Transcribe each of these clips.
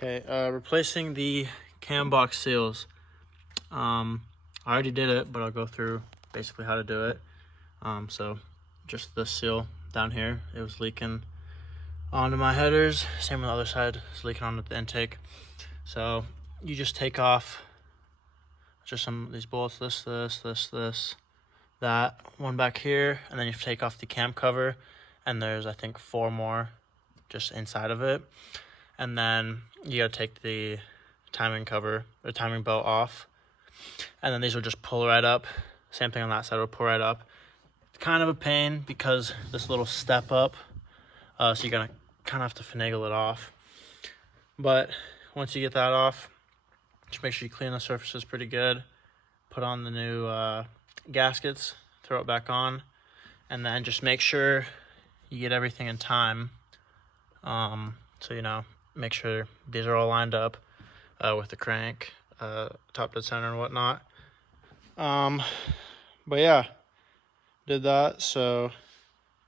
Okay, replacing the cam box seals. I already did it, but I'll go through basically how to do it. So just this seal down here, it was leaking onto my headers. Same on the other side, it's leaking onto the intake. So you just take off just some of these bolts, this, that one back here, and then you take off the cam cover, and there's I think 4 more just inside of it. And then you gotta take the timing cover or timing belt off, and then these will just pull right up. Same thing on that side, will pull right up. It's kind of a pain because this little step up, so you're gonna kind of have to finagle it off. But once you get that off, just make sure you clean the surfaces pretty good. Put on the new gaskets, throw it back on, and then just make sure you get everything in time. So make sure these are all lined up with the crank, top dead center and whatnot. But yeah, did that, so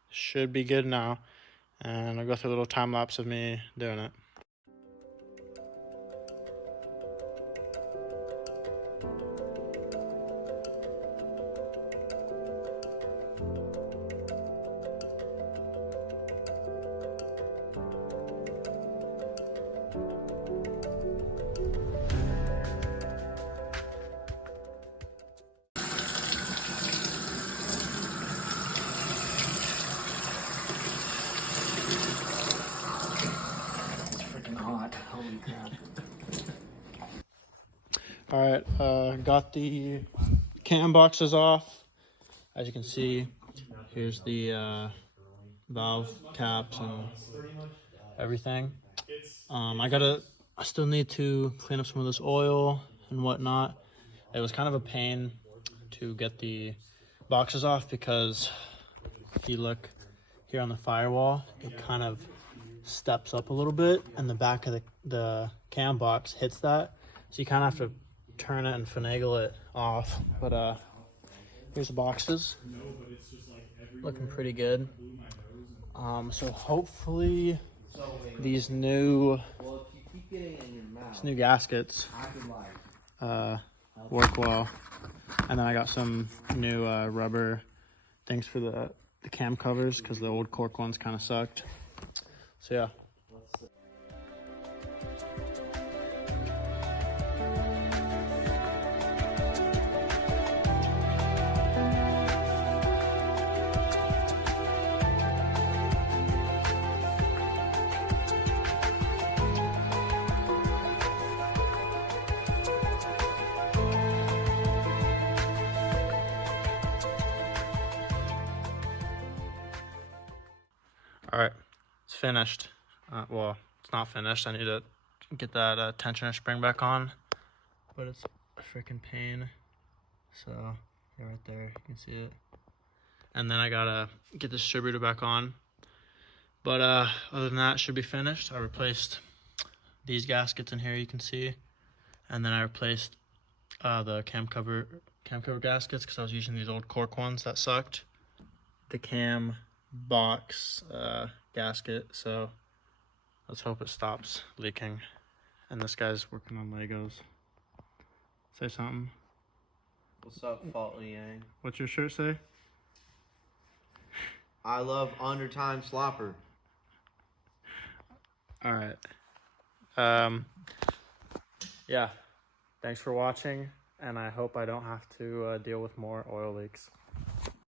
should be good now. And I'll go through a little time lapse of me doing it. All right, got the cam boxes off. As you can see, here's the valve caps and everything. I still need to clean up some of this oil and whatnot. It was kind of a pain to get the boxes off because if you look here on the firewall, it kind of steps up a little bit and the back of the cam box hits that. So you kind of have to turn it and finagle it off. But here's the boxes, looking pretty good. So hopefully these new gaskets work well. And then I got some new rubber things for the cam covers because the old cork ones kind of sucked. So yeah. All right, it's finished. Well, it's not finished. I need to get that tensioner spring back on, but it's a freaking pain. So right there, you can see it. And then I gotta get the distributor back on. But other than that, it should be finished. I replaced these gaskets in here, you can see, and then I replaced the cam cover gaskets because I was using these old cork ones that sucked. The cam box gasket, so let's hope it stops leaking. And this guy's working on Legos. Say something. What's up, Faulty Yang? What's your shirt say? I love undertime slopper. All right. Yeah, thanks for watching, and I hope I don't have to deal with more oil leaks.